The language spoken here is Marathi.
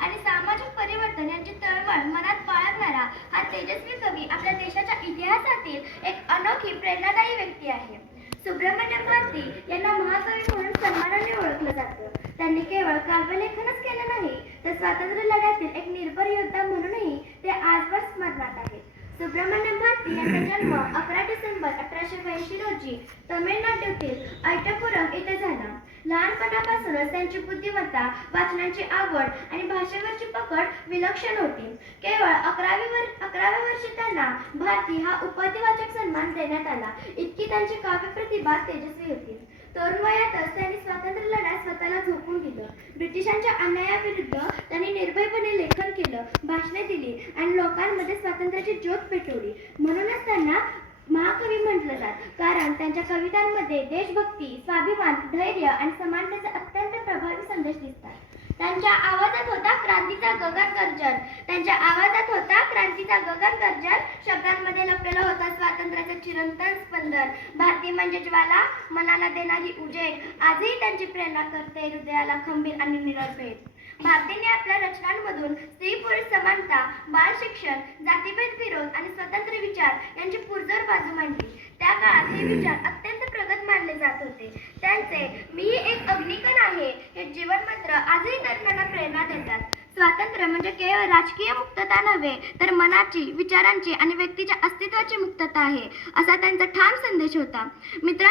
आणि सामाजिक परिवर्तन यांची तळमळ मनात बाळगणारा हा तेजस्वी कवी आपल्या देशाच्या इतिहासातील एक अनोखी प्रेरणादायी व्यक्ती आहे. सुब्रमण्यम भारती यांना महाकवी म्हणून सन्मानाने ओळखलं जातं. त्यांनी केवळ काव्यलेखनच केलं नाही, तर स्वातंत्र्य लढ्यातील एक निर्भय योद्धा म्हणूनही ते आजवर स्मरणात आहेत. सुब्रमण्यम भारती यांचा जन्म 11 डिसेंबर 1882 रोजी तमिळनाडूतील अय्यपुरम येथे झाला. लहानपणापासूनच त्यांची बुद्धिमत्ता, वाचनाची आवड आणि भाषेवरची पकड विलक्षण होती. केवळ 11व्या वर्षी त्यांना भारती हा उपाधिवाचक सन्मान देण्यात आला. इतकी त्यांची काव्यप्रतिभा तेजस्वी होती. तरुण वयातच त्यांनी स्वातंत्र्य लढ्यात स्वतःला झोकून दिलं. ब्रिटिशांच्या अन्यायाविरुद्ध त्यांनी निर्भयपणे लेखन केलं, भाषणे दिली आणि लोकांमध्ये स्वातंत्र्याची ज्योत पेटवली. म्हणूनच त्यांना महाकवी म्हटलं जातं, कारण त्यांच्या कवितांमध्ये देशभक्ती, स्वाभिमान, धैर्य आणि समानतेचे अत्यंत प्रभावी संदेश दिसतात. त्यांच्या आवाजात होता क्रांतीचा गगन गर्जन, शब्दांमध्ये लपलेला होता स्वातंत्र्याचा चिरंतन स्पंदन. भारती म्हणजे ज्वाला, मनाला देणारी उजेड, आजही त्यांची प्रेरणा करते हृदयाला खंबीर आणि निरपेट. भारतीने आपल्या रचनांमधून स्त्री पुरुष समानता, बाल शिक्षण, जातीभेद विरोध आणि स्वतंत्र विचार यांची पुरजोर बाजू मांडली. त्या काळात हे विचार अत्यंत प्रगत मानले जात होते. त्यांचे "मी एक अग्निकण आहे" हे जीवनमंत्र आजही तरुणांना प्रेरणा देतात. स्वातंत्र्य म्हणजे केवळ राजकीय मुक्तता नव्हे, तर मनाची, विचारांची आणि व्यक्तीच्या अस्तित्वाची मुक्तता आहे, असा त्यांचा ठाम संदेश होता. मित्रांनो,